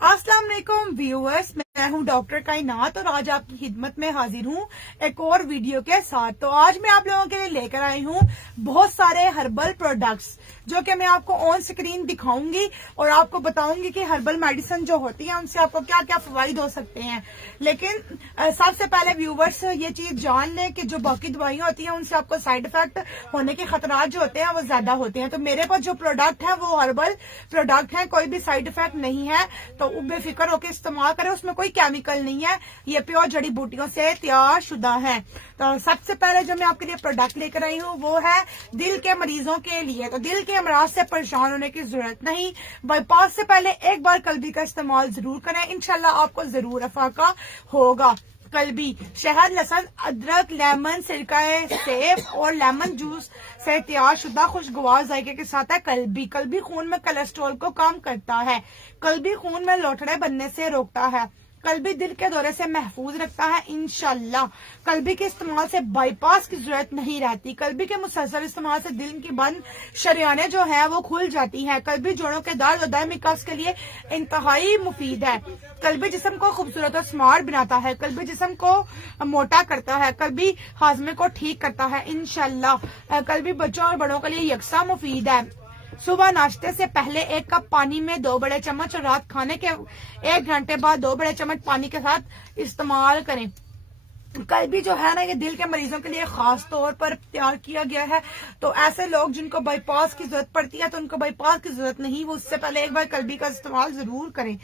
अस्सलाम वालेकुम व्यूअर्स, मैं हूं डॉक्टर कायनात और आज आपकी खिदमत में हाजिर हूं एक और वीडियो के साथ। तो आज मैं आप लोगों के लिए लेकर आई हूं बहुत सारे हर्बल प्रोडक्ट्स जो कि मैं आपको ऑन स्क्रीन दिखाऊंगी और आपको बताऊंगी कि हर्बल मेडिसिन जो होती है उनसे आपको क्या क्या फवाइद हो सकते हैं। लेकिन सबसे पहले व्यूअर्स ये चीज जान लें कि जो बाकी दवाइयां होती हैं उनसे आपको साइड इफेक्ट होने के खतरात जो होते हैं वो ज्यादा होते हैं। तो मेरे पास जो प्रोडक्ट है वो हर्बल प्रोडक्ट है, कोई भी साइड इफेक्ट नहीं है, तो बेफिक्र होकर इस्तेमाल करें। उसमें कोई केमिकल नहीं है, ये प्योर जड़ी बूटियों से तैयार शुदा है। तो सबसे पहले जो मैं आपके लिए प्रोडक्ट लेकर आई हूँ वो है दिल के मरीजों के लिए। तो दिल के अमराज से परेशान होने की जरूरत नहीं, बाईपास से पहले एक बार कल्बी का इस्तेमाल जरूर करें, इंशाल्लाह आपको जरूर अफाका होगा। कल्बी शहद, लहसुन, अदरक, लेमन, सिरका सेब और लेमन जूस से तैयार शुदा खुशगवार जायके के साथ है कल्बी। कल्बी खून में कोलेस्ट्रॉल को कम करता है, कल्बी खून में लोथड़े बनने से रोकता है, कल्बी दिल के दौरे से महफूज रखता है इंशाल्लाह। कल्बी के इस्तेमाल से बाईपास की जरूरत नहीं रहती। कल्बी के मुसलसल इस्तेमाल से दिल की बंद शरियानें जो है वो खुल जाती हैं। कल्बी जोड़ों के दर्द और दायमी कब्ज के लिए इंतहाई मुफीद है। कल्बी जिस्म को खूबसूरत और स्मार्ट बनाता है, कल्बी जिस्म को मोटा करता है, कल्बी हाजमे को ठीक करता है इंशाल्लाह। कल्बी बच्चों और बड़ों के लिए यकसा मुफीद है। सुबह नाश्ते से पहले 1 कप पानी में 2 बड़े चम्मच और रात खाने के 1 घंटे बाद 2 बड़े चम्मच पानी के साथ इस्तेमाल करें। कल्बी जो है ना ये दिल के मरीजों के लिए खास तौर पर तैयार किया गया है। तो ऐसे लोग जिनको बाईपास की जरूरत पड़ती है तो उनको बाईपास की जरूरत नहीं, वो उससे पहले एक बार कल्बी का इस्तेमाल जरूर करें।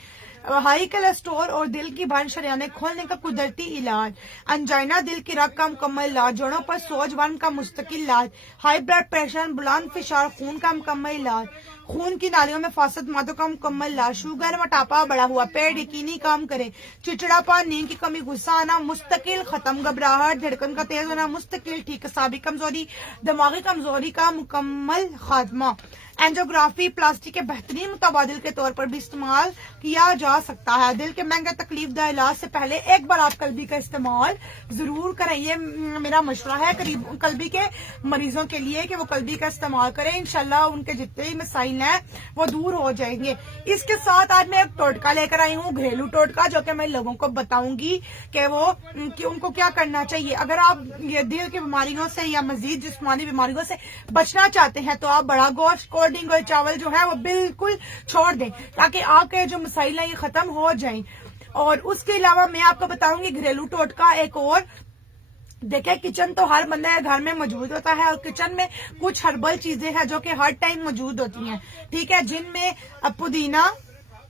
हाई कोलेस्ट्रॉल और दिल की बंद शरियानें खोलने का कुदरती इलाज, अंजाइना दिल की रग का मुकम्मल इलाज, जोड़ों पर सोज वर्म का मुस्तकिल इलाज, हाई ब्लड प्रेशर, बुलंद फिशार खून का मुकम्मल इलाज, खून की नालियों में फासद मादों का मुकम्मल इलाज, शुगर, मोटापा, बढ़ा हुआ पेट यकीनी काम करे, चिड़चिड़ापन, नींद की कमी, गुस्सा आना मुस्तकिल खत्म, घबराहट, धड़कन का तेज होना मुस्तकिल ठीक, असाबी कमजोरी, दिमागी कमजोरी का मुकम्मल खात्मा, एंजियोग्राफी, प्लास्टिक के बेहतरीन मुतबादिल के तौर पर भी इस्तेमाल किया जा सकता है। दिल के महंगे तकलीफ दा इलाज से पहले एक बार आप कल्बी का इस्तेमाल जरूर करें, ये मेरा मशवरा है करीब कल्बी के मरीजों के लिए कि वो कल्बी का इस्तेमाल करें, इंशाल्लाह उनके जितने भी मसाइल हैं वो दूर हो जाएंगे। इसके साथ आज मैं एक टोटका लेकर आई हूँ, घरेलू टोटका, जो कि मैं लोगों को बताऊंगी कि उनको क्या करना चाहिए। अगर आप ये दिल की बीमारियों से या मजीद जिस्मानी बीमारियों से बचना चाहते हैं तो आप बड़ा गोश्त, कोल्ड ड्रिंक और चावल जो है वो बिल्कुल छोड़ दें ताकि आपके जो मसाइल है ये खत्म हो जाएं। और उसके अलावा मैं आपको बताऊंगी घरेलू टोटका एक और। देखिए, किचन तो हर बंदे के घर में मौजूद होता है और किचन में कुछ हर्बल चीजें हैं जो कि हर टाइम मौजूद होती हैं, ठीक है, जिनमें पुदीना,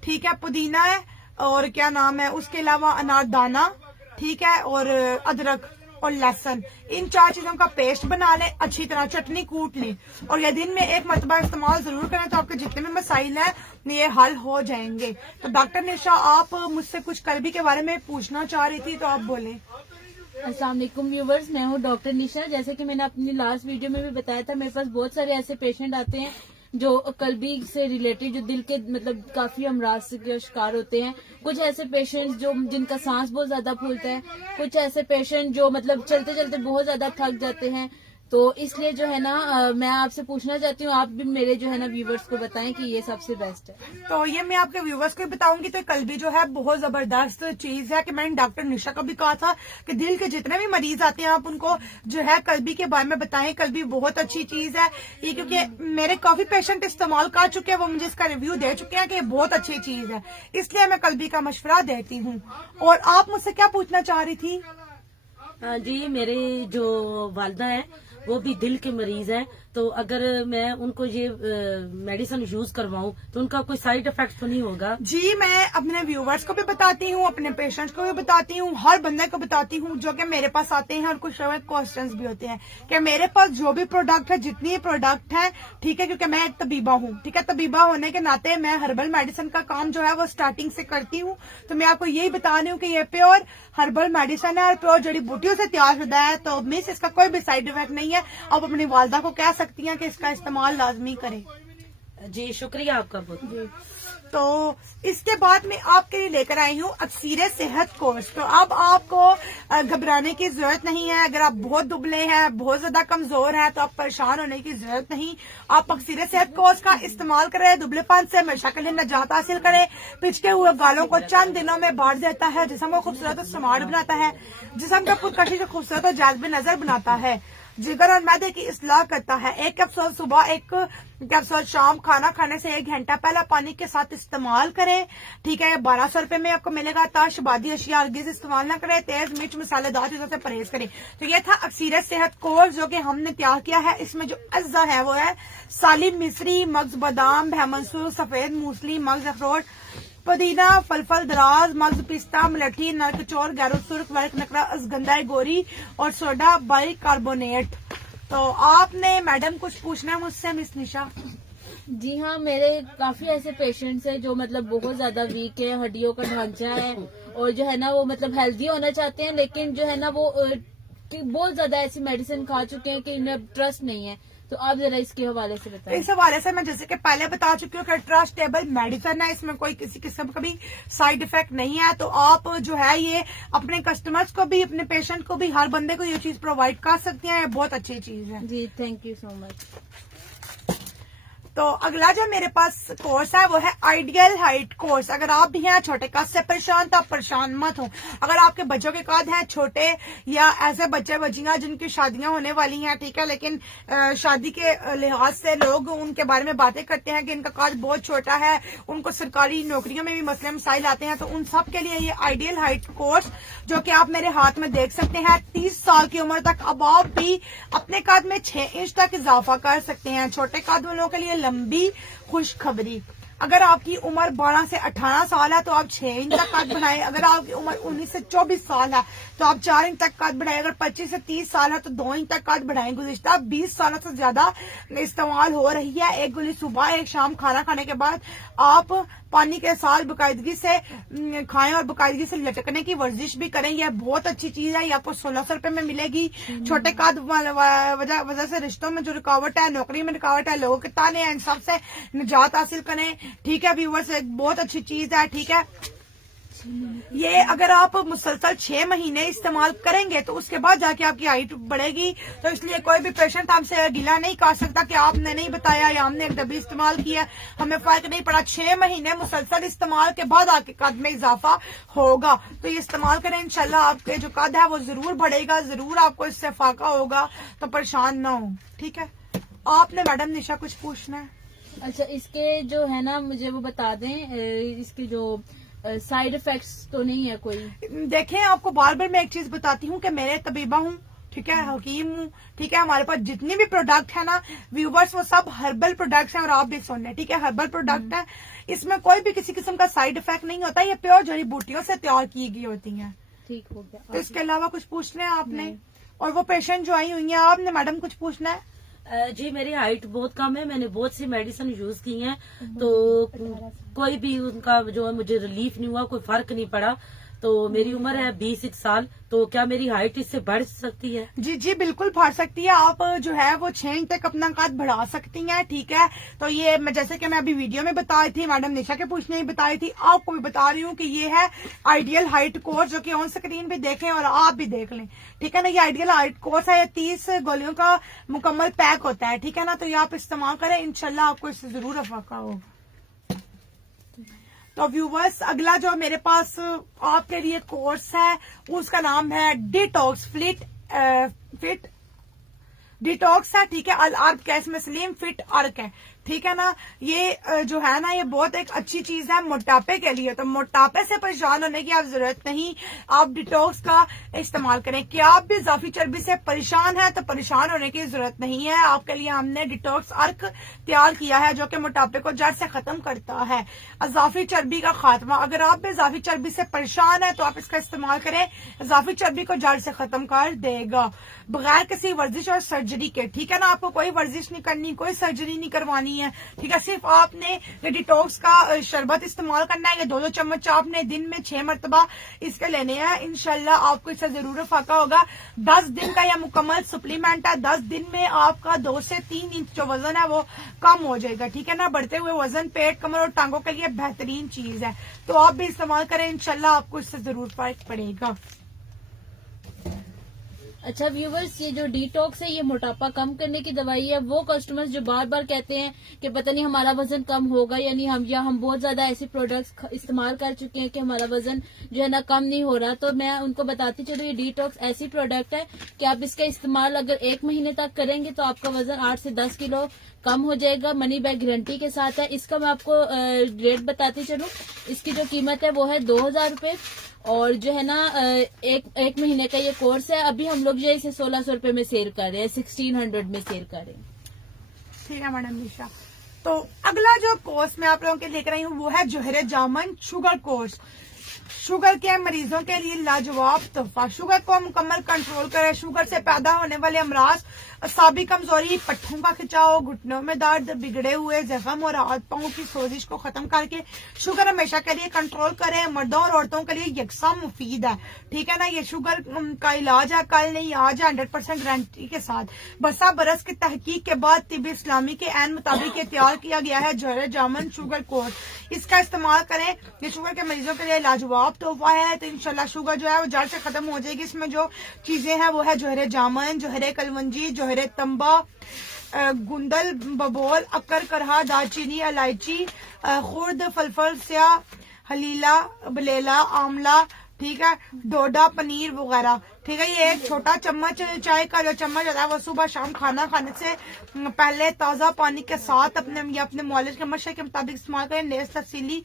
ठीक है, पुदीना है और क्या नाम है उसके अलावा अनारदाना, ठीक है, और अदरक और लहसुन, इन 4 चीजों का पेस्ट बना लें, अच्छी तरह चटनी कूट लें और ये दिन में 1 मरतबा इस्तेमाल जरूर करें तो आपके जितने भी मसाइल हैं ये हल हो जाएंगे। तो डॉक्टर निशा, आप मुझसे कुछ कल्बी के बारे में पूछना चाह रही थी, तो आप बोले। अस्सलाम वालेकुम व्यूवर्स, मैं हूँ डॉक्टर निशा। जैसे कि मैंने अपनी लास्ट वीडियो में भी बताया था, मेरे पास बहुत सारे ऐसे पेशेंट आते हैं जो कल्बी से रिलेटेड, जो दिल के मतलब काफी अमराज के शिकार होते हैं। कुछ ऐसे पेशेंट्स जो जिनका सांस बहुत ज्यादा फूलता है, कुछ ऐसे पेशेंट जो मतलब चलते चलते बहुत ज्यादा थक जाते हैं। तो इसलिए जो है ना मैं आपसे पूछना चाहती हूँ, आप भी मेरे जो है ना व्यूवर्स को बताएं कि ये सबसे बेस्ट है। तो ये मैं आपके व्यूवर्स को बताऊंगी। तो कल्बी जो है बहुत जबरदस्त चीज है कि मैंने डॉक्टर निशा को भी कहा था कि दिल के जितने भी मरीज आते हैं आप उनको जो है कल्बी के बारे में बताएं। कल्बी बहुत अच्छी चीज है ये, क्योंकि मेरे काफी पेशेंट इस्तेमाल कर चुके हैं, वो मुझे इसका रिव्यू दे चुके हैं कि बहुत अच्छी चीज है, इसलिए मैं कल्बी का मशवरा देती हूँ। और आप मुझसे क्या पूछना चाह रही थी? हाँ जी, मेरे जो वालदा है वो भी दिल के मरीज हैं, तो अगर मैं उनको ये मेडिसिन यूज करवाऊं तो उनका कोई साइड इफेक्ट तो नहीं होगा? जी, मैं अपने व्यूवर्स को भी बताती हूँ, अपने पेशेंट्स को भी बताती हूँ, हर बंदे को बताती हूँ जो कि मेरे पास आते हैं। और कुछ क्वेश्चंस भी होते हैं कि मेरे पास जो भी प्रोडक्ट है, जितनी प्रोडक्ट है, ठीक है, क्योंकि मैं एक तबीबा हूँ, ठीक है, तबीबा होने के नाते मैं हर्बल मेडिसिन का काम जो है वो स्टार्टिंग से करती हूँ। तो मैं आपको यही बता रही हूँ कि ये प्योर हर्बल मेडिसिन है और प्योर जड़ी बूटियों से तैयार शुदा है, तो मिस इसका कोई भी साइड इफेक्ट नहीं है। आप अपनी वालदा को कह सकती हैं कि इसका इस्तेमाल लाजमी करें। जी, शुक्रिया आपका बहुत। तो इसके बाद मैं आपके लिए लेकर आई हूँ अक्सीर सेहत कोर्स। तो अब आपको घबराने की जरूरत नहीं है। अगर आप बहुत दुबले हैं, बहुत ज्यादा कमजोर हैं, तो आप परेशान होने की जरूरत नहीं। आप अक्सीर सेहत कोर्स का इस्तेमाल करें, दुबलेपन से हमेशा के लिए निजात हासिल करें। पिछड़े हुए गालों को चंद दिनों में बांट देता है, जिस्म को खूबसूरत और स्मार्ट बनाता है, जिस्म का पुरकशिश और खूबसूरत और जाज़िब नजर बनाता है, जिगर और मैदे की इस्लाह करता है। एक कैप्सूल सुबह, एक कैप्सूल शाम, खाना खाने से 1 घंटा पहले पानी के साथ इस्तेमाल करें। ठीक है, 1200 रुपए में आपको मिलेगा। ताशबादी अशिया हरगिज़ इस्तेमाल ना करें। तेज मिर्च मसालेदार चीजों से परहेज करें। तो ये था अक्सीर सेहत कोर्स जो कि हमने तैयार किया है। इसमें जो अज्जा है वो है सालिम मिस्री, मग्ज बादाम, भैमंसूर, सफेद मूसली, मग्ज अखरोट, पुदीना, फलफल दराज, मग्ज पिस्ता, मलठी, नरकचौर, गैरो सुर्ख, वर्क नकरा, असगंधा गोरी और सोडा बाइकार्बोनेट। तो आपने मैडम कुछ पूछना है मुझसे मिस निशा? जी हाँ, मेरे काफी ऐसे पेशेंट्स हैं जो मतलब बहुत ज्यादा वीक है, हड्डियों का ढांचा है और जो है ना वो मतलब हेल्दी होना चाहते हैं, लेकिन जो है ना वो बहुत ज्यादा ऐसी मेडिसिन खा चुके हैं कि इन्हें ट्रस्ट नहीं है। तो आप जरा इसके हवाले से बताएं। इस हवाले से मैं जैसे कि पहले बता चुकी हूँ कि ट्रस्टेबल मेडिसिन है, इसमें कोई किसी किस्म का भी साइड इफेक्ट नहीं है। तो आप जो है ये अपने कस्टमर्स को भी, अपने पेशेंट को भी, हर बंदे को ये चीज प्रोवाइड कर सकती हैं। ये बहुत अच्छी चीज है जी, थैंक यू सो मच। तो अगला जो मेरे पास कोर्स है वो है आइडियल हाइट कोर्स। अगर आप भी हैं छोटे कद से परेशान तो आप परेशान मत हो। अगर आपके बच्चों के कद हैं छोटे, या ऐसे बच्चे बच्चियां जिनकी शादियां होने वाली हैं, ठीक है, लेकिन शादी के लिहाज से लोग उनके बारे में बातें करते हैं कि इनका कद बहुत छोटा है, उनको सरकारी नौकरियों में भी मसले मसाइल आते हैं, तो उन सब के लिए ये आइडियल हाइट कोर्स जो कि आप मेरे हाथ में देख सकते हैं, 30 साल की उम्र तक अब आप भी अपने कद में 6 इंच तक इजाफा कर सकते हैं। छोटे कद वालों के लिए लंबी खुशखबरी, अगर आपकी उम्र 12 से 18 साल है तो आप 6 इंच तक कद बढ़ाएं। अगर आपकी उम्र 19 से 24 साल है तो आप 4 इंच तक कद बढ़ाएं। अगर 25 से 30 साल है तो 2 इंच तक कद बढ़ाएं। गुज़िश्ता 20 सालों से ज्यादा इस्तेमाल हो रही है। एक गोली सुबह, एक शाम खाना खाने के बाद आप पानी के साथ बाकायदगी से खाएं और बाकायदगी से लटकने की वर्जिश भी करें। यह बहुत अच्छी चीज है। ये आपको 1600 रुपए में मिलेगी। छोटे कद वजह से रिश्तों में जो रुकावट है, नौकरी में रुकावट है, लोगों के ताने हैं, इन सब से निजात हासिल करें। ठीक है व्यूवर्स, एक बहुत अच्छी चीज है। ठीक है, ये अगर आप मुसलसल 6 महीने इस्तेमाल करेंगे तो उसके बाद जाके आपकी हाइट बढ़ेगी। तो इसलिए कोई भी पेशेंट हमसे गिला नहीं कर सकता कि आपने नहीं बताया या हमने एक डब्बी इस्तेमाल किया, हमें फर्क नहीं पड़ा। 6 महीने मुसलसल इस्तेमाल के बाद आपके कद में इजाफा होगा। तो ये इस्तेमाल करें, इंशाल्लाह आपके जो कद है वो जरूर बढ़ेगा, जरूर आपको इससे फाका होगा। तो परेशान ना हो। ठीक है, आपने मैडम निशा कुछ पूछना है? अच्छा, इसके जो है ना मुझे वो बता दें, इसके जो साइड इफेक्ट्स तो नहीं है कोई? देखें, आपको बार बार मैं एक चीज बताती हूँ कि मेरे तबीबा हूँ, ठीक है, हकीम हूँ, ठीक है। हमारे पास जितने भी प्रोडक्ट है ना व्यूवर्स, वो सब हर्बल प्रोडक्ट्स हैं और आप भी सुन रहे, ठीक है, हर्बल प्रोडक्ट है। इसमें कोई भी किसी किस्म का साइड इफेक्ट नहीं होता। ये प्योर जड़ी बूटियों से तैयार की गई होती हैं। ठीक हो गया। तो इसके अलावा कुछ पूछना है आपने? और वो पेशेंट जो आई हुई है, आपने मैडम कुछ पूछना है? जी, मेरी हाइट बहुत कम है, मैंने बहुत सी मेडिसिन यूज की हैं, तो कोई भी उनका जो है मुझे रिलीफ नहीं हुआ, कोई फर्क नहीं पड़ा। तो मेरी उम्र है 20 साल, तो क्या मेरी हाइट इससे बढ़ सकती है? जी जी, बिल्कुल बढ़ सकती है। आप जो है वो 6 इंच तक अपना कद बढ़ा सकती हैं। ठीक है, तो ये जैसे कि मैं अभी वीडियो में बताई थी, मैडम निशा के पूछने ही बताई थी, आपको भी बता रही हूँ कि ये है आइडियल हाइट कोर्स जो कि ऑन स्क्रीन भी देखें और आप भी देख लें। ठीक है ना, ये आइडियल हाइट कोर्स है। ये 30 गोलियों का मुकम्मल पैक होता है। ठीक है ना, तो ये आप इस्तेमाल करें, इंशाल्लाह आपको इससे जरूर अफाका होगा। तो व्यूवर्स, अगला जो मेरे पास आपके लिए कोर्स है उसका नाम है डिटॉक्स फिट डिटॉक्स है। ठीक है, अल अर्क है, इसमें स्लिम फिट अर्क है। ठीक है ना, ये जो है ना ये बहुत एक अच्छी चीज है मोटापे के लिए। तो मोटापे से परेशान होने की आप जरूरत नहीं, आप डिटॉक्स का इस्तेमाल करें। क्या आप भी इजाफी चर्बी से परेशान हैं तो परेशान होने की जरूरत नहीं है। आपके लिए हमने डिटॉक्स अर्क तैयार किया है जो कि मोटापे को जड़ से खत्म करता है। इजाफी चर्बी का खात्मा, अगर आप भी इजाफी चर्बी से परेशान है तो आप इसका इस्तेमाल करें, इजाफी चर्बी को जड़ से खत्म कर देगा बगैर किसी वर्जिश और सर्जरी के। ठीक है ना, आपको कोई वर्जिश नहीं करनी, कोई सर्जरी नहीं करवानी नहीं है, ठीक है। सिर्फ आपने ये डिटॉक्स का शरबत इस्तेमाल करना है, ये 2-2 चम्मच आपने दिन में 6 मरतबा इसके लेने हैं। इंशाल्लाह आपको इससे जरूर फायदा होगा। 10 दिन का यह मुकम्मल सप्लीमेंट है। 10 दिन में आपका 2 से 3 इंच जो वजन है वो कम हो जाएगा, ठीक है ना। बढ़ते हुए वजन, पेट, कमर और टांगों के लिए बेहतरीन चीज है, तो आप भी इस्तेमाल करें, इंशाल्लाह आपको इससे जरूर फर्क पड़ेगा। अच्छा व्यूवर्स, ये जो डिटॉक्स है ये मोटापा कम करने की दवाई है। वो कस्टमर्स जो बार बार कहते हैं कि पता नहीं हमारा वजन कम होगा या नहीं, हम बहुत ज्यादा ऐसे प्रोडक्ट्स इस्तेमाल कर चुके हैं कि हमारा वजन जो है ना कम नहीं हो रहा, तो मैं उनको बताती चलो ये डिटॉक्स ऐसी प्रोडक्ट है कि आप इसका इस्तेमाल अगर 1 महीने तक करेंगे तो आपका वजन 8 से 10 किलो कम हो जाएगा। मनी बैक गारंटी के साथ है। इसका मैं आपको रेट बताती चलूं। इसकी जो कीमत है वो है 2000 रूपये, और जो है ना एक महीने का ये कोर्स है। अभी हम लोग जो है इसे 1600 रूपये में सेल कर रहे हैं, 1600 में सेल कर रहे हैं। ठीक है मैडम निशा। तो अगला जो कोर्स मैं आप लोगों के लेकर आई हूँ वो है जोहरे जामन शुगर कोर्स। शुगर के मरीजों के लिए लाजवाब तोहफा। शुगर को मुकम्मल कंट्रोल करे, शुगर से पैदा होने वाले अमराज, असाबी कमजोरी, पट्टों का खिंचाव, घुटनों में दर्द, बिगड़े हुए जख्म और हाथ पांव की सोजिश को खत्म करके शुगर हमेशा के लिए कंट्रोल करे। मर्दों और औरतों के लिए यकसा मुफीद है, ठीक है ना। ये शुगर का इलाज है, कल नहीं आज है, 100% गारंटी के साथ। बरसा बरस की तहकीक के बाद तिब इस्लामी के ऐन मुताबिक तैयार किया गया है जोहरे जामन शुगर कोर्स। इसका इस्तेमाल करें, ये शुगर के मरीजों के लिए लाजवाब तोहफा है। तो इंशाल्लाह शुगर जो है वो जड़ से खत्म हो जाएगी। इसमें जो चीजें हैं वो है जोहरे जामन, जोहरे कलवंजी, जोहरे तंबा, गुंदल, बबोल, अक्कर, करहा, दालचीनी, इलायची, खुर्द, फलफल, स्या, हलीला, बलेला, आंवला, ठीक है, डोडा, पनीर वगैरह, ठीक है। ये एक छोटा चम्मच चाय का जो चम्मच होता है वो सुबह शाम खाना खाने से पहले ताज़ा पानी के साथ अपने मौलिज के मशे के मुताबिक इस्तेमाल करें। नेस तफसीली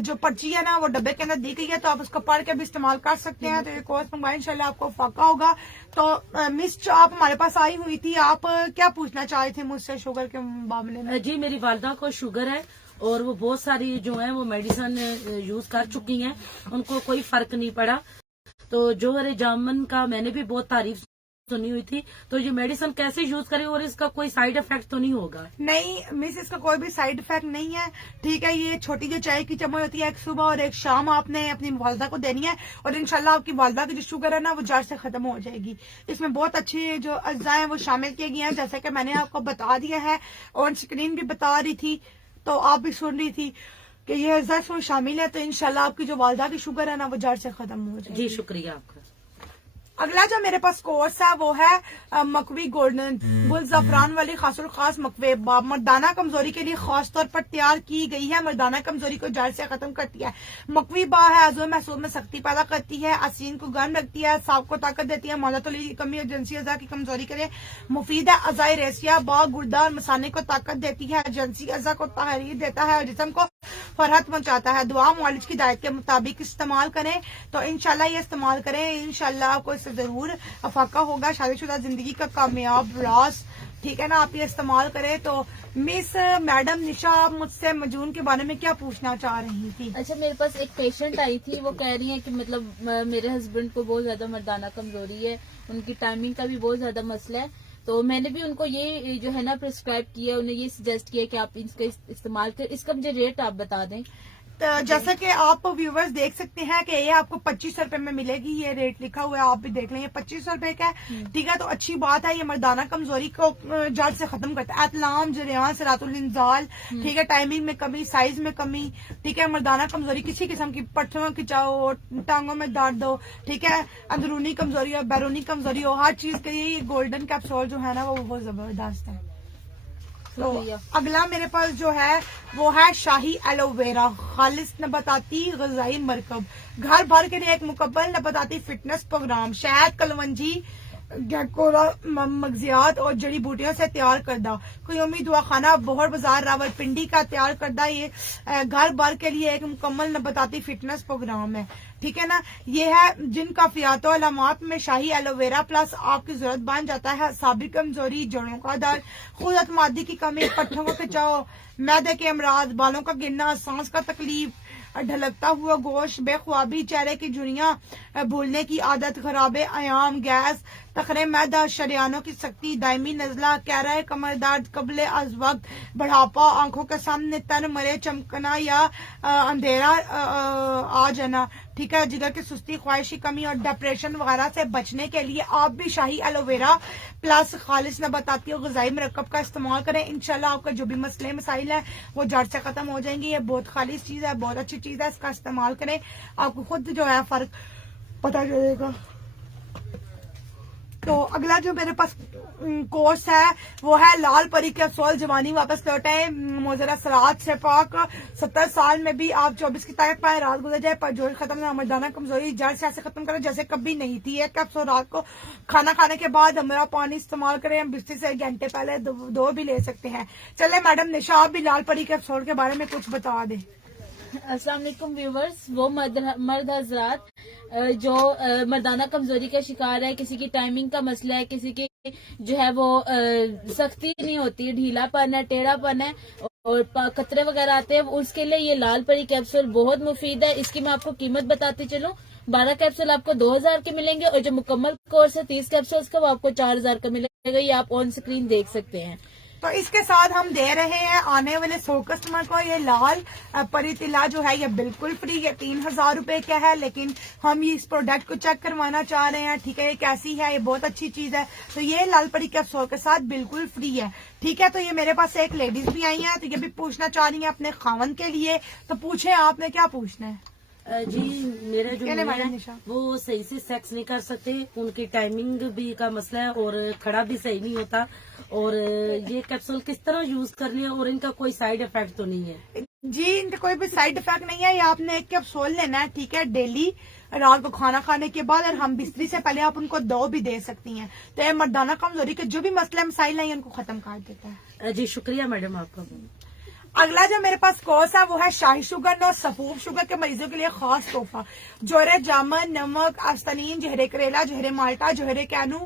जो पर्ची है ना वो डब्बे के अंदर दी गई है, तो आप उसको पढ़ के भी इस्तेमाल कर सकते हैं। तो ये कोर्स मंगवाए, इंशाल्लाह आपको फाका होगा। तो मिस आप हमारे पास आई हुई थी, आप क्या पूछना चाह रही थी मुझसे शुगर के मामले में? जी, मेरी वालदा को शुगर है और वो बहुत सारी जो है वो मेडिसिन यूज कर चुकी हैं, उनको कोई फर्क नहीं पड़ा। तो जोहरे जामन का मैंने भी बहुत तारीफ सुनी हुई थी। तो ये मेडिसिन कैसे यूज करें और इसका कोई साइड इफेक्ट तो नहीं होगा? नहीं मिस, इसका कोई भी साइड इफेक्ट नहीं है, ठीक है। ये छोटी जो चाय की चम्मच होती है, एक सुबह और एक शाम आपने अपनी वालदा को देनी है, और इंशाल्लाह आपकी वालदा की जो शुगर है ना वो जड़ से खत्म हो जाएगी। इसमें बहुत अच्छे जो अज्जा हैं वो शामिल किए गए हैं, जैसे कि मैंने आपको बता दिया है, ऑन स्क्रीन भी बता रही थी, तो आप भी सुन रही थी कि ये अज़ा शामिल है। तो इंशाल्लाह आपकी जो वालदा की शुगर है ना वो जड़ से खत्म हो जाएगी। जी शुक्रिया आपका। अगला जो मेरे पास कोर्स है वो है मकवी गोल्डन गुल जफरान वाली खासुल खास मकवे। मर्दाना कमजोरी के लिए खास तौर पर तैयार की गई है। मर्दाना कमजोरी को जड़ से खत्म करती है। मकवी बा है, अज़ो महसूस में सख्ती पैदा करती है, असीन को गर्म रखती है, सांप को ताकत देती है, मादातुल की कमी और जिनसी अज़ा की कमजोरी के लिए मुफीद है। अज़ाई रेसिया बा गुर्दा और मसाने को ताकत देती है, जिनसी अज़ा को तहरीर देता है और जिस्म को फरहत पहुंचाता है। दुआ मौलिज की हिदायत के मुताबिक इस्तेमाल करें, तो इंशाल्लाह ये इस्तेमाल करें, इंशाल्लाह आपको इससे जरूर अफाका होगा। शादीशुदा जिंदगी का कामयाब राज, ठीक है ना, आप ये इस्तेमाल करें। तो मिस मैडम निशा, आप मुझसे मजून के बारे में क्या पूछना चाह रही थी? अच्छा, मेरे पास एक पेशेंट आई थी, वो कह रही है कि मतलब मेरे हस्बैंड को बहुत ज्यादा मर्दाना कमजोरी है, उनकी टाइमिंग का भी बहुत ज्यादा मसला है। तो मैंने भी उनको ये जो है ना प्रिस्क्राइब किया, उन्हें ये सजेस्ट किया कि आप इसका इस्तेमाल करें। इसका मुझे रेट आप बता दें। तो जैसा कि आप व्यूवर्स देख सकते हैं कि ये आपको 2500 रुपए में मिलेगी। ये रेट लिखा हुआ है, आप भी देख लेंगे, 2500 रुपए का है, ठीक है। तो अच्छी बात है, ये मर्दाना कमजोरी को जड़ से खत्म करता है। अतलाम, जरियान, सरातुल इंजाल, ठीक है, टाइमिंग में कमी, साइज में कमी, ठीक है, मर्दाना कमजोरी किसी किस्म की, पट्टों में खिंचाओ, टांगों में दर्द हो, ठीक है, अंदरूनी कमजोरी हो, बैरूनी कमजोरी हो, हर चीज के लिए ये गोल्डन कैप्सूल जो है ना वो बहुत जबरदस्त है। तो अगला मेरे पास जो है वो है शाही एलोवेरा खालिस नबाताती ग़िज़ाई मरकब। घर भर के लिए एक मुकम्मल नबाताती फिटनेस प्रोग्राम। शहद, कलवंजी, गैकोरा, मगजियात और जड़ी बूटियों से तैयार करदा क़यामी दवाखाना बोहर बाजार रावलपिंडी का तैयार करदा ये घर भर के लिए एक मुकम्मल नबाताती फिटनेस प्रोग्राम है, ठीक है ना। ये है जिन काफियात और अलामात में शाही एलोवेरा प्लस आपकी जरूरत बन जाता है। साबिर कमजोरी, जड़ों का दर्द, खुद एतमादी की कमी, पट्टों को खिंचाव, मैदे के अमराज, बालों का गिरना, सांस का तकलीफ, ढलकता हुआ गोश्त, बेख्वाबी, चेहरे की झुर्रियां, भूलने की आदत, खराबे आयाम, गैस, तखरे मैदा, शरियानों की सख्ती, दायमी नजला, कैरा कमर दर्द, कबले अज वक्त, बढ़ापा, आंखों के सामने तन मरे चमकना या अंधेरा आ जाना, ठीक है, जिगर की सुस्ती, ख्वाहिशी कमी और डिप्रेशन वगैरह से बचने के लिए आप भी शाही एलोवेरा प्लस खालिश नबाताती और ग़िज़ाई मरकब का इस्तेमाल करें। इंशाल्लाह आपका जो भी मसले मसाइल है वो जड़ से खत्म हो जाएंगे। ये बहुत खालिश चीज है, बहुत अच्छी चीज है, इसका इस्तेमाल करें, आपको खुद जो है फर्क पता चलेगा। तो अगला जो मेरे पास कोर्स है वो है लाल परी कैप्सूल जवानी वापस लौटाए मोजरा सलाद से पाक। 70 साल में भी आप 24 की ताकत पाए, रात गुजर जाए पर जोश खत्म ना, मर्दाना कमजोरी जड़ से ऐसे खत्म करें जैसे कभी नहीं थी। एक कैप्सूल रात को खाना खाने के बाद हमारा पानी इस्तेमाल करें, हम बिस्तर से 1 घंटे पहले दो भी ले सकते हैं। चले मैडम निशा आप भी लाल परी कैप्सूल के बारे में कुछ बता दें। अस्सलाम वालेकुम व्यूवर्स, वो मर्द हजरात जो मर्दाना कमजोरी का शिकार है, किसी की टाइमिंग का मसला है, किसी की जो है वो सख्ती नहीं होती, ढीलापन है, टेढ़ापन है और कतरे वगैरह आते हैं, उसके लिए ये लाल परी कैप्सूल बहुत मुफीद है। इसकी मैं आपको कीमत बताती चलूं, 12 कैप्सूल आपको 2000 के मिलेंगे और जो मुकम्मल कोर्स है 30 कैप्सूल का वो आपको 4000 का मिलेगा। ये आप ऑन स्क्रीन देख सकते हैं। तो इसके साथ हम दे रहे हैं आने वाले 100 कस्टमर को ये लाल परी तिला जो है ये बिल्कुल फ्री है, 3000 रुपए का है, लेकिन हम इस प्रोडक्ट को चेक करवाना चाह रहे हैं, ठीक है, ये कैसी है, ये बहुत अच्छी चीज है। तो ये लाल परी कैप्सूल के साथ बिल्कुल फ्री है, ठीक है। तो ये मेरे पास एक लेडीज भी आई है, तो ये भी पूछना चाह रही है अपने खावन के लिए, तो पूछे आपने क्या पूछना है। जी मेरा जो है निशा? वो सही से सेक्स नहीं कर सकते, उनकी टाइमिंग भी का मसला है और खड़ा भी सही नहीं होता। और ये कैप्सूल किस तरह यूज करनी है और इनका कोई साइड इफेक्ट तो नहीं है? जी इनका कोई भी साइड इफेक्ट नहीं है। ये आपने एक कैप्सूल लेना है, ठीक है, डेली रात को खाना खाने के बाद, और हम बिस्तरी से पहले आप उनको 2 भी दे सकती हैं। तो ये मर्दाना कमजोरी के जो भी मसले मसाइल हैं उनको खत्म कर देता है। जी शुक्रिया मैडम आपका। अगला जो मेरे पास कोर्स है वो है शाही शुगर और सफूफ शुगर के मरीजों के लिए खास तोहफा। जोहरे जामन, नमक, आस्तनीन, जहरे करेला, जहरे माल्टा, जहरे कैनू,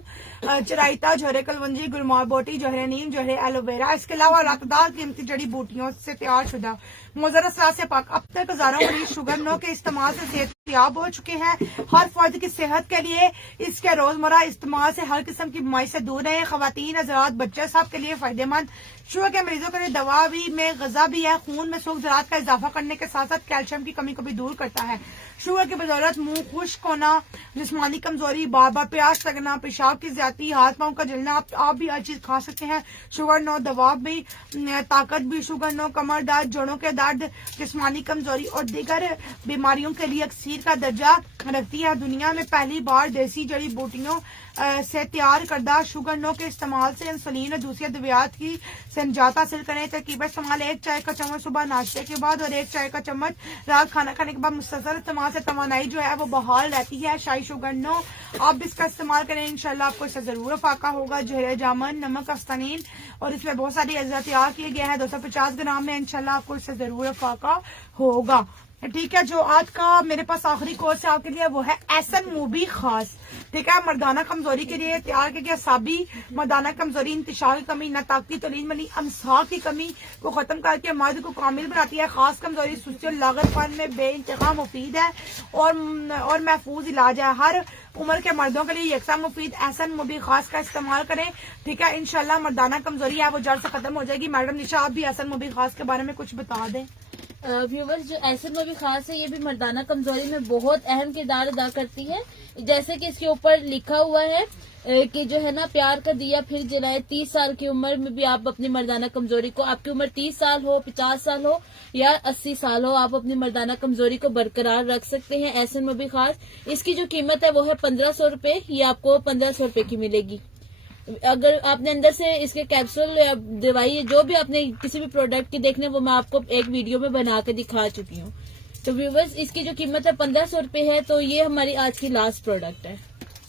चराइता, जहरे कलवंजी, गुलमार बोटी, जहरे नीम, जहरे एलोवेरा, इसके अलावा रातदार कीमती जड़ी बूटियों से तैयार शुदा मुजर्रह सलाद से पाक। अब तक हजारों मरीज शुगर नो के इस्तेमाल से सेहतयाब हो चुके हैं। हर फर्द की सेहत के लिए इसके रोजमर्रा इस्तेमाल से हर किस्म की बीमारी से दूर रहे। खवातीन, हजरात, बच्चे सब के लिए फायदेमंद। शुगर के मरीजों के लिए दवा भी में गजा भी है, खून में सूख ज़रात का इजाफा करने के साथ साथ कैल्शियम की कमी को भी दूर करता है। शुगर की बदौलत मुंह खुश्क होना, जिस्मानी कमजोरी, बार बार प्यास लगना, पेशाब की ज्यादती, हाथ पांव का जलना, आप भी हर चीज खा सकते हैं। शुगर नो दवा भी, ताकत भी, शुगर नो कमर दर्द, जोड़ों के दर्द, जिस्मानी कमजोरी और दीगर बीमारियों के लिए अक्सीर का दर्जा रखती है। दुनिया में पहली बार देसी जड़ी बूटियों से तैयार करदा शुगर नो के इस्तेमाल से इंसुलिन और दूसरी अद्वियात की से निजात हासिल करें। तरकीब इस्तेमाल 1 चाय का चम्मच सुबह नाश्ते के बाद और 1 चाय का चम्मच रात खाना खाने के बाद मुसलसल इस्तेमाल से तवानाई जो है वो बहाल रहती है। शाही शुगर नो आप भी इसका इस्तेमाल करें, इंशाल्लाह आपको इससे जरूर फाका होगा। जहरे जामन, नमक, आस्तनीन और इसमें बहुत सारी अज्जा तैयार किए गए हैं, 250 ग्राम में, इंशाल्लाह आपको इससे जरूर फाका होगा, ठीक है। जो आज का मेरे पास आखिरी कोर्स है आपके लिए वो है एसन मूवी खास, ठीक है, मर्दाना कमजोरी के लिए तैयार किया गया। साबी मर्दाना कमजोरी, इंतशार की कमी, नाताकती, तलीन मनी, अमसा की कमी को खत्म करके मर्द को कामिल बनाती है। खास कमजोरी, सुस्ती और लागतपन में बेइंतहा मुफीद है और महफूज इलाज है। हर उम्र के मर्दों के लिए यकसा मुफीद एसन मूवी खास का इस्तेमाल करें, ठीक है, इंशाल्लाह मर्दाना कमजोरी है वो जड़ से खत्म हो जाएगी। मैडम निशा आप भी एसन मूवी खास के बारे में कुछ बता दें। व्यूवर्स, जो एसिड में भी खास है ये भी मर्दाना कमजोरी में बहुत अहम किरदार अदा करती है। जैसे कि इसके ऊपर लिखा हुआ है कि जो है ना, प्यार का दिया फिर जलाए। 30 साल की उम्र में भी आप अपनी मर्दाना कमजोरी को, आपकी उम्र 30 साल हो, 50 साल हो या 80 साल हो, आप अपनी मर्दाना कमजोरी को बरकरार रख सकते हैं। एसिड में भी खास इसकी जो कीमत है वो है 1500 रुपए। ये आपको 1500 रुपए की मिलेगी। अगर आपने अंदर से इसके कैप्सूल या दवाई जो भी आपने किसी भी प्रोडक्ट की देखने, वो मैं आपको एक वीडियो में बना के दिखा चुकी हूँ। तो व्यूवर्स, इसकी जो कीमत है 1500 रुपए है। तो ये हमारी आज की लास्ट प्रोडक्ट है।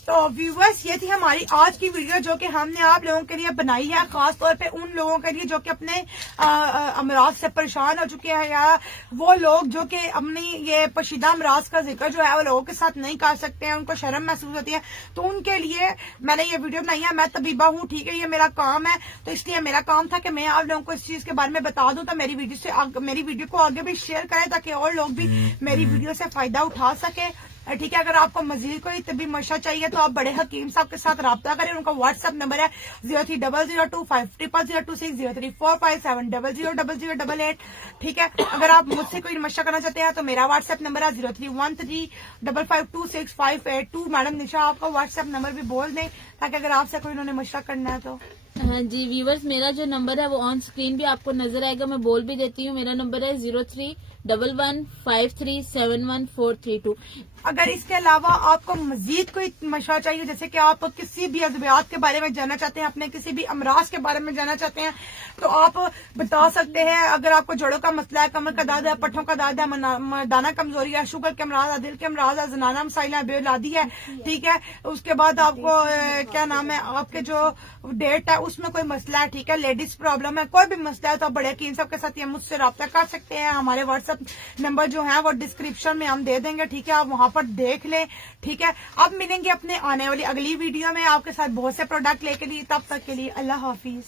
तो व्यूवर्स, ये थी हमारी आज की वीडियो जो कि हमने आप लोगों के लिए बनाई है, खास तौर पे उन लोगों के लिए जो कि अपने अमराज से परेशान हो चुके हैं, या वो लोग जो कि अपनी ये पशीदा अमराज का जिक्र जो है वो लोगों के साथ नहीं कर सकते हैं, उनको शर्म महसूस होती है। तो उनके लिए मैंने ये वीडियो बनाई है। मैं तबीबा हूँ, ठीक है, ये मेरा काम है, तो इसलिए मेरा काम था कि मैं आप लोगों को इस चीज के बारे में बता दूं। तो मेरी वीडियो को आगे भी शेयर करें ताकि और लोग भी मेरी वीडियो से फायदा उठा सके। ठीक है। अगर आपको मजीद कोई तबी मशा चाहिए तो आप बड़े हकीम साहब के साथ रब्ता करें। उनका व्हाट्सएप नंबर है 0300250026 034570000088। ठीक है। अगर आप मुझसे कोई मशा करना चाहते हैं तो मेरा व्हाट्सएप नंबर है 0313552658 मैडम निशा आपका व्हाट्सएप नंबर भी बोल दें ताकि अगर आपसे कोई उन्होंने मशा करना है तो। हाँ जी व्यूवर्स, मेरा जो नंबर है वो ऑन स्क्रीन भी आपको नजर आएगा, मैं बोल भी देती हूँ। मेरा नंबर है 0311537142। अगर इसके अलावा आपको मजीद कोई मशवरा चाहिए, जैसे कि आप किसी भी अद्वियात के बारे में जानना चाहते हैं, अपने किसी भी अमराज के बारे में जानना चाहते हैं तो आप बता सकते हैं। अगर आपको जड़ों का मसला है, कमर का दर्द है, पट्टों का दर्द है, दाना कमजोरी है, शुगर के अमराज है, दिल के अमराज है, जनाना मसाइल है, बेऔलादी है, ठीक है। उसके बाद आपको क्या नाम है, आपके जो डेट है उसमें कोई मसला है, ठीक है, लेडीज प्रॉब्लम है, कोई भी मसला है तो आप बड़े हकीम साहब के साथ ये मुझसे रब्ता कर सकते हैं। हमारे व्हाट्सएप नंबर जो है वो डिस्क्रिप्शन में हम दे देंगे, ठीक है, आप वहां पर देख लें, ठीक है। अब मिलेंगे अपने आने वाली अगली वीडियो में आपके साथ बहुत से प्रोडक्ट लेके लिए, तब तक के लिए अल्लाह हाफिज।